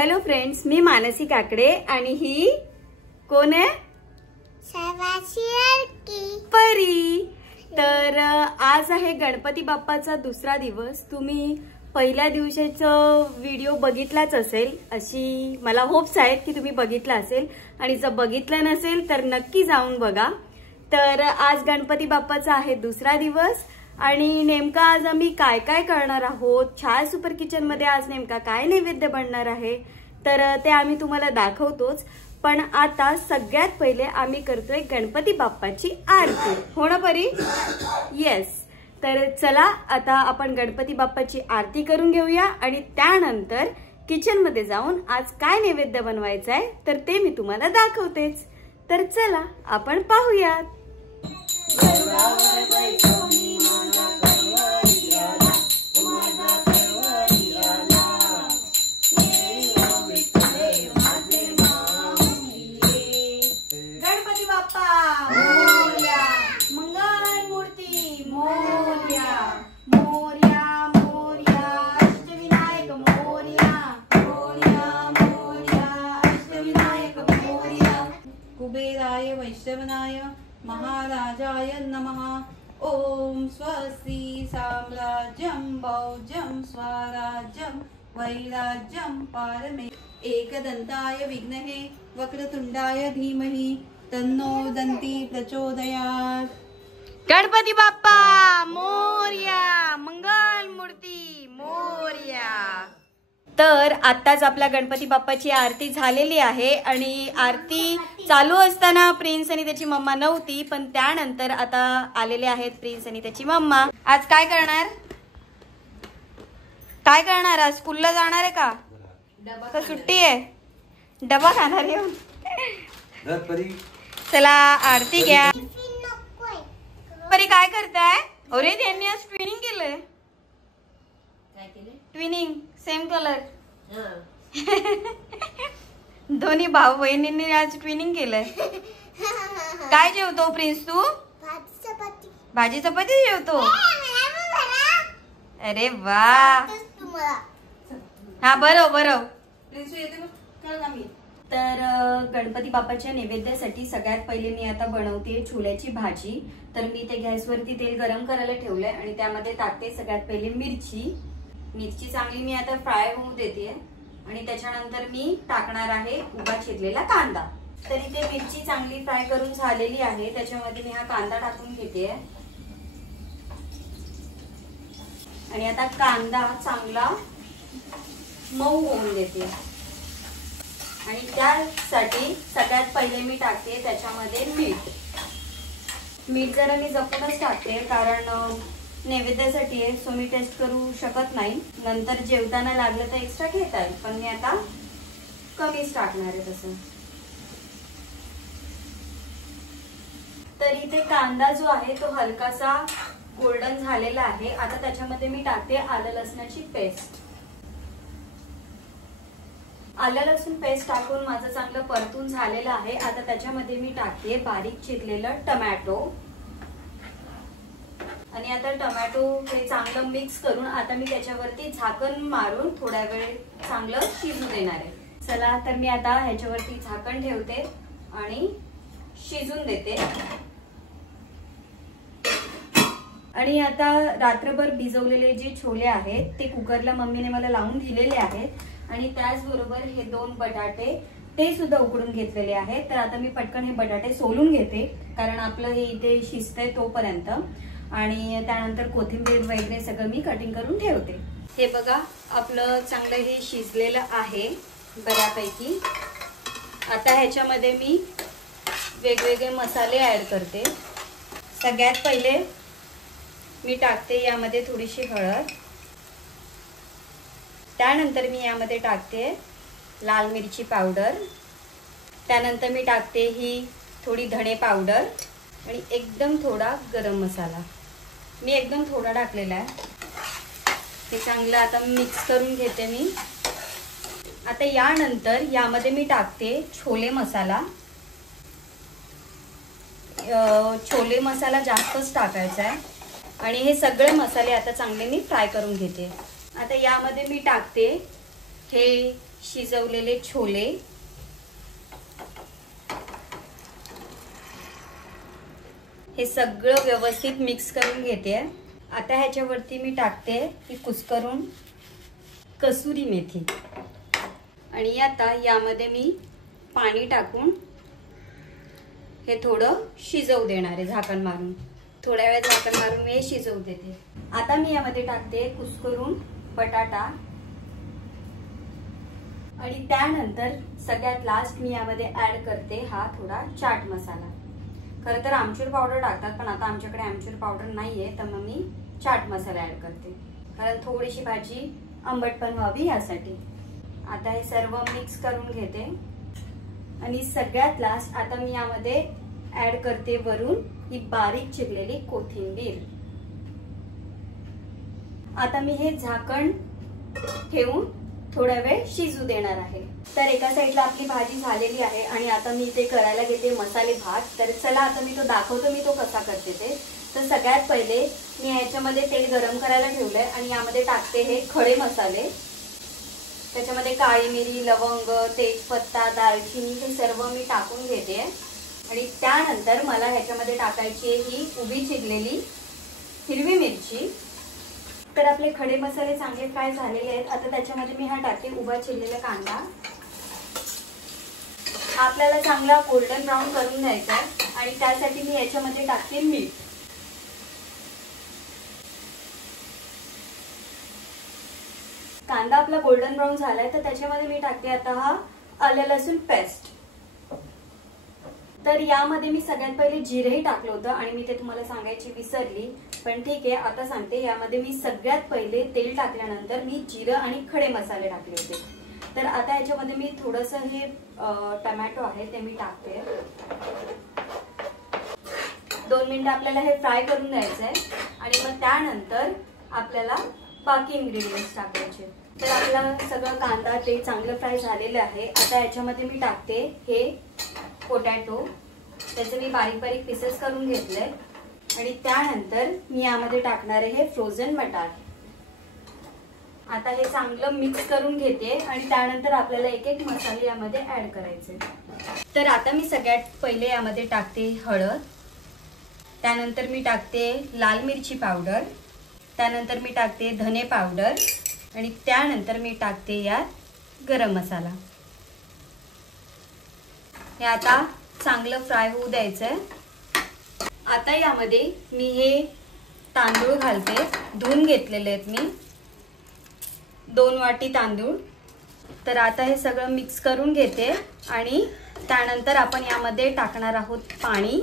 Hello friends, मी मानसी काकडे आणि ही कोण आहे? परी. तर आज आहे गणपती बाप्पाचा दुसरा दिवस. तुम्ही पहिल्या दिवसाचा व्हिडिओ बघितलाच असेल अशी मला होप्स आहेत की तुम्ही बघितला असेल, आणि जर बघितलं नसेल तर नक्की जाऊन बघा. तर आज गणपती बाप्पाचा आहे दुसरा दिवस आणि नेमका आज आम्ही काय काय करणार आहोत, छाया सुपर किचन मध्ये आज नेमका काय नैवेद्य बनणार आहे तर ते आम्ही तुम्हाला दाखवतोच. पण आता सगळ्यात पहिले आम्ही करतोय गणपती बाप्पाची आरती. हो ना परी? येस. तर चला आता आपण गणपती बाप्पाची आरती करून घेऊया आणि त्यानंतर किचन मध्ये जाऊन आज काय नैवेद्य बनवायचा आहे तर ते मी तुम्हाला दाखवतेच. तर चला आपण पाहूयात. गणपती बाप्पा मोरया, मंगल मूर्ती मोरया, मोरया मोरया, अष्टविनायक मोरया, मोरया मोरया, अष्टविनायक मोरया. कुबेराय वैष्णवनाय महाराजाय नमः. ओम स्वस्ति साम्राज्यं भौज्यं स्वराज्यं वैराज्यं पारमे. एकदन्ताय विघ्नहे वक्रतुंडाय धीमहि तन्नो दन्ति प्रचोदयात्. गणपती बाप्पा मोरया, मंगल मूर्ती मोरया. तर आताच आपल्या गणपती बाप्पाची आरती झालेली आहे आणि आरती चालू असताना प्रिन्स आणि त्याची मम्मा नव्हती, पण त्यानंतर आता आलेले आहेत प्रिन्स आणि त्याची मम्मा. आज काय करणार? काय करणार? आज स्कूलला जाणार आहे का? का सुट्टी आहे? डबा खाणार येऊन. चला आरती घ्या. परी काय करताय? अरे त्यांनी आज ट्विनिंग केलंय. Twinning same colour. दोन्ही भाऊ बहिणींनी आज ट्विनिंग केलंय. काय जेवतो प्रिन्स तू? भाजी चपाती जेवतो. अरे वा. हा बरं बरं. तर गणपती बाप्पाच्या नैवेद्यासाठी सगळ्यात पहिले मी आता बनवते छोल्याची भाजी. तर मी ते गॅसवरती तेल गरम करायला ठेवलंय आणि त्यामध्ये टाकते सगळ्यात पहिले मिरची. मिरची चांगली मी आता फ्राय होऊ देते आणि त्याच्यानंतर मी टाकणार आहे उभा चिरलेला कांदा. तर इथे मिरची चांगली फ्राय करून झालेली आहे, त्याच्यामध्ये मी हा कांदा टाकून घेते आणि आता कांदा चांगला मऊ होऊन देते. आणि त्यासाठी सगळ्यात पहिले मी टाकते त्याच्यामध्ये मीठ. मीठ जरा मी जपूनच टाकते कारण नैवेद्यासाठी आहे, सो मी टेस्ट करू शकत नाही. नंतर जेवताना लागलं तर एक्स्ट्रा घेता येईल, पण मी आता कमीच टाकणार आहे तसं. तर इथे कांदा जो आहे तो हलकासा गोल्डन झालेला आहे. आता त्याच्यामध्ये मी टाकते आलं लसणाची पेस्ट. आलं लसूण पेस्ट टाकून माझं चांगलं परतून झालेलं आहे. आता त्याच्यामध्ये मी टाकते बारीक चिरलेलं टोमॅटो आणि आता टोमॅटो हे चांगलं मिक्स करून आता मी त्याच्यावरती झाकण मारून थोड्या वेळ चांगलं शिजू देणार आहे. चला तर मी आता ह्याच्यावरती झाकण ठेवते आणि शिजून देते. आणि आता रात्रभर भिजवलेले जे छोले आहेत ते कुकरला मम्मीने मला लावून दिलेले आहेत आणि त्याचबरोबर हे 2 बटाटे ते सुद्धा उकडून घेतलेले आहेत. तर आता मी पटकन हे बटाटे सोलून घेते कारण आपलं हे इथे शिजतंय तोपर्यंत, आणि त्यानंतर कोथिंबीर वगैरे सगळं मी कटिंग करून ठेवते. हे बघा आपलं चांगलं हे शिजलेलं आहे बऱ्यापैकी. आता ह्याच्यामध्ये मी वेगवेगळे मसाले ऍड करते. सगळ्यात पहिले मी टाकते यामध्ये थोडीशी हळद. त्यानंतर मी यामध्ये टाकते लाल मिरची पावडर. त्यानंतर मी टाकते ही थोडी धणे पावडर आणि एकदम थोडा गरम मसाला. मी एकदम थोडा टाकलेला आहे. हे चांगलं आता मिक्स करून घेते मी. आता यानंतर यामध्ये मी टाकते छोले मसाला. छोले मसाला जास्तच टाकायचा आहे आणि हे सगळे मसाले आता चांगले मी फ्राय करून घेते. आता यामध्ये मी टाकते हे शिजवलेले छोले, हे सगळं व्यवस्थित मिक्स करून घेते। आता ह्याच्यावरती मी टाकते ही कुस्करून कसुरी मेथी आणि आता यामध्ये मी पाणी टाकून हे थोडं शिजवू देणार आहे झाकण मारून। थोड्या वेळ झाकण मारून मी हे शिजवू देते। आता मी यामध्ये टाकते कुस्करून बटाटा आणि त्यानंतर सगळ्यात लास्ट मी यामध्ये ऍड करते हा थोडा चाट मसाला। खरं तर आमचूर पावडर टाकतात, पण आता आमच्याकडे आमचूर पावडर नाहीये, तर मग मी चाट मसाला ऍड करते, कारण थोडीशी भाजी आंबट पण व्हावी यासाठी। आता हे सर्व मिक्स करून घेते आणि सगळ्यात लास्ट आता मी यामध्ये ऍड करते वरून ही बारीक चिरलेली कोथिंबीर। आता मी हे झाकण ठेवून थोडा वेळ शिजू देणार आहे। तर एका साईडला आपली भाजी झालेली आहे आणि आता मी इथे करायला घेते मसाले भात। तर चला आता मी तो दाखवतो मी तो कसा करते ते। तर सगळ्यात पहिले मी याच्यामध्ये तेल गरम करायला ठेवलंय आणि यामध्ये टाकते हे खडे मसाले। त्याच्यामध्ये काळी मिरी, लवंग, तेजपत्ता, दालचिनी हे सर्व मी टाकून घेते आणि त्यानंतर मला ह्याच्यामध्ये टाकायची ही उभी चिरलेली हिरवी मिरची। तर आपले खडे मसाले चांगले फ्राय झालेले आहेत। आता त्याच्यामध्ये मी हा टाकते उभा चिरलेला कांदा। आपल्याला चांगला गोल्डन ब्राउन करून घ्यायचा आहे आणि त्यासाठी मी याच्यामध्ये टाकते मीठ। कांदा आपला गोल्डन ब्राउन झालाय तर त्याच्यामध्ये मी टाकते आता हा आलं लसूण पेस्ट। तर यामध्ये मी सगळ्यात पहिले जिरेही टाकलं होतं आणि मी ते तुम्हाला सांगायची विसरली, पण ठीक आहे आता सांगते। यामध्ये मी सगळ्यात पहिले तेल टाकल्यानंतर मी जिरं आणि खडे मसाले टाकले होते। तर आता याच्यामध्ये मी थोडंसं हे टोमॅटो आहे ते मी टाकते। 2 मिनिटं आपल्याला हे फ्राय करून घ्यायचं आहे आणि मग त्यानंतर आपल्याला बाकी इन्ग्रेडियंट्स टाकायचे। तर आपला सगळं कांदा ते चांगलं फ्राय झालेलं आहे। आता याच्यामध्ये मी टाकते हे पोटॅटो, त्याचे मी बारीक बारीक पीसेस करून घेतले आणि त्यानंतर मी यामध्ये टाकणार आहे हे फ्रोझन मटार। आता हे चांगलं मिक्स करून घेते आणि त्यानंतर आपल्याला एक एक मसाले यामध्ये ऍड करायचे। तर आता मी सगळ्यात पहिले यामध्ये टाकते हळद, त्यानंतर मी टाकते लाल मिरची पावडर, त्यानंतर मी टाकते धने पावडर आणि त्यानंतर मी टाकते यात गरम मसाला। हे आता चांगलं फ्राय होऊ द्यायचंय। आता यामध्ये मी हे तांदूळ घालते, धुवून घेतलेले आहेत मी 2 वाटी तांदूळ। तर आता हे सगळं मिक्स करून घेते आणि त्यानंतर आपण यामध्ये टाकणार आहोत पाणी,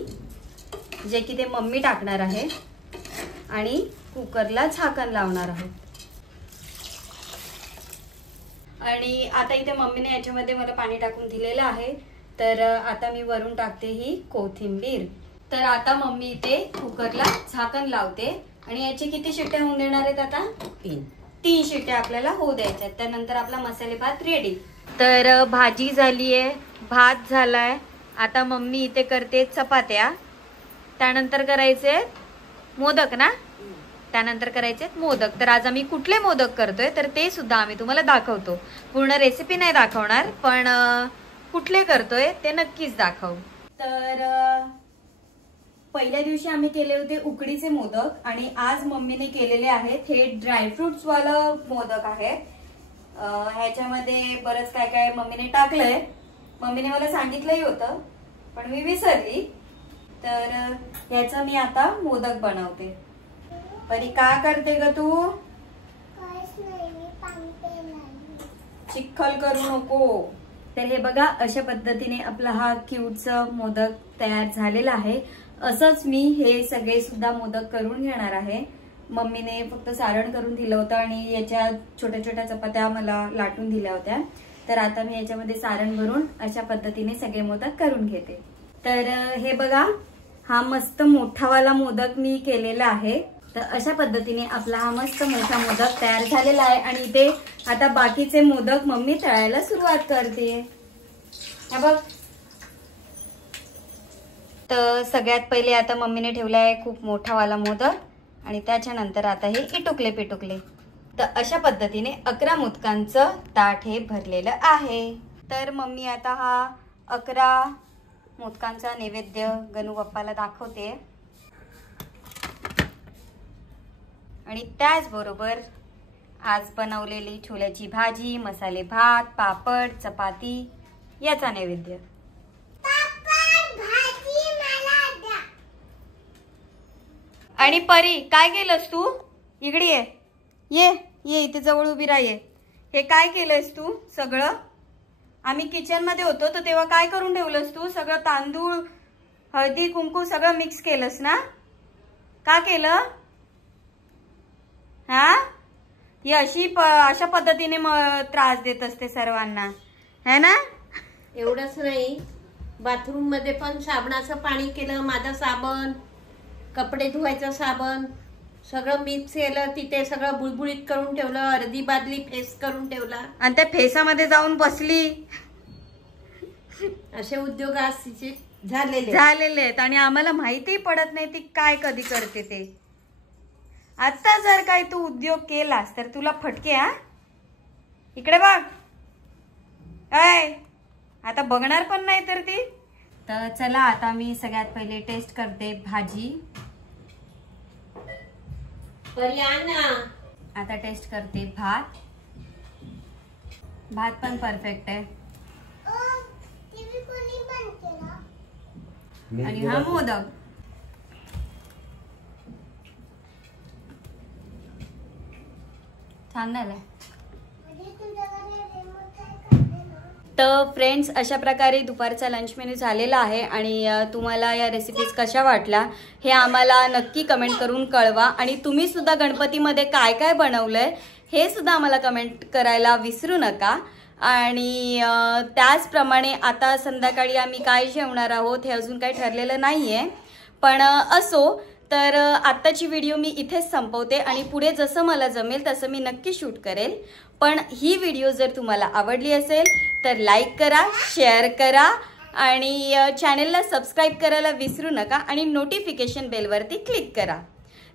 जे की ते मम्मी टाकणार आहे आणि कुकरला झाकण लावणार आहोत। आणि आता इथे मम्मीने याच्यामध्ये मला पाणी टाकून दिलेलं आहे। तर आता मी वरून टाकते ही कोथिंबीर। तर आता मम्मी इथे कुकरला झाकण लावते आणि याची किती शिट्ट्या होऊन देणार आहेत आता? 3 शिट्ट्या आपल्याला होऊ द्यायच्यात। त्यानंतर आपला मसाले भात रेडी। तर भाजी झालीये, भात झालाय, आता मम्मी इथे करते चपात्या, त्यानंतर करायचे मोदक ना, त्यानंतर करायचे मोदक। तर आज आम्ही कुठले मोदक करतोय तर ते सुद्धा आम्ही तुम्हाला दाखवतो। पूर्ण रेसिपी नाही दाखवणार, पण कुठले करतोय ते नक्कीच दाखवू। तर पहिल्या दिवशी आम्ही केले होते उकडीचे मोदक आणि आज मम्मीने केलेले आहेत हे ड्रायफ्रुट्स वाला मोदक आहे। ह्याच्यामध्ये बरंच काय काय मम्मीने टाकलंय, मम्मीने मला सांगितलंही होतं पण मी विसरली। तर ह्याचा मी आता मोदक बनवते। परी का करते ग तू? चिखल करू नको। तर हे बघा अशा पद्धतीने आपला हा क्यूटचा मोदक तयार झालेला आहे। असंच मी हे सगळे सुद्धा मोदक करून घेणार आहे। मम्मीने फक्त सारण करून दिलं होतं आणि याच्या छोट्या छोट्या चपात्या मला लाटून दिल्या होत्या। तर आता मी याच्यामध्ये सारण भरून अशा पद्धतीने सगळे मोदक करून घेते। तर हे बघा हा मस्त मोठावाला मोदक मी केलेला आहे। तर अशा पद्धतीने आपला हा मस्त मोठा मोदक तयार झालेला आहे आणि इथे आता बाकीचे मोदक मम्मी तळायला सुरुवात करते। हे बघ, तर सगळ्यात पहिले आता मम्मीने ठेवला आहे खूप मोठावाला मोदक आणि त्याच्यानंतर आता हे इटुकले पिटुकले। तर अशा पद्धतीने 11 मोदकांचं ताट हे भरलेलं आहे। तर मम्मी आता हा 11 मोदकांचा नैवेद्य गणू बाप्पाला दाखवते आणि त्याचबरोबर आज बनवलेली छोल्याची भाजी, मसाले भात, पापड, चपाती याचा नैवेद्य। आणि परी काय केलंस तू? इकडे ये इथे जवळ उभी राहा। हे काय केलंस तू सगळं? आम्ही किचन मध्ये होतो तर तेव्हा काय करून ठेवलंस तू? सगळं तांदूळ, हळदी, कुंकू सगळं मिक्स केलंस ना? का केलं? हा, ही अशा पद्धतीने त्रास देत असते सर्वांना, है ना? एवढंच नाही, बाथरूम मध्ये पण साबणाचं पाणी केलं, माझा साबण, कपडे धुवायचं साबण सगळं मिक्स केलं, तिथे सगळं बुळबुळीत करून ठेवलं, अर्धी बादली फेस करून ठेवला आणि त्या फेसामध्ये जाऊन बसली। असे उद्योग आज तिचे झालेले आहेत आणि आम्हाला माहितीही पडत नाही ती काय कधी करते ते। आता जर काय तू उद्योग केलास तर तुला फटके। हा, इकडे बघ, आता बघणार पण नाही तर ती। तर चला आता मी सगळ्यात पहिले टेस्ट करते भाजी। आता टेस्ट करते भात। भात पण परफेक्ट आहे। आणि हा मोदक छान झालाय। तर फ्रेंड्स, अशा प्रकारे दुपारचा लंच मेन्यू झालेला आहे आणि तुम्हाला या रेसिपीज कशा वाटल्या हे आम्हाला नक्की कमेंट करून कळवा। आणि तुम्ही सुद्धा गणपतीमध्ये काय काय बनवलंय हे सुद्धा आम्हाला कमेंट करायला विसरू नका। आणि त्याचप्रमाणे आता संध्याकाळी आम्ही काय जेवणार आहोत हे अजून काही ठरलेलं नाहीये, पण असो तर आत्ताची व्हिडिओ मी इथेच संपवते आणि पुढे जसं मला जमेल तसं मी नक्की शूट करेल। पण ही व्हिडिओ जर तुम्हाला आवडली असेल तर लाईक करा, शेअर करा आणि चॅनलला सबस्क्राईब करायला विसरू नका आणि नोटिफिकेशन बेलवरती क्लिक करा।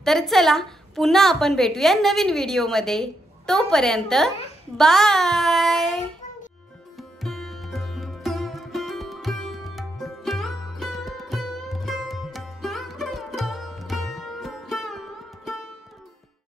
तर चला, पुन्हा आपण भेटूया नवीन व्हिडिओमध्ये। तोपर्यंत बाय।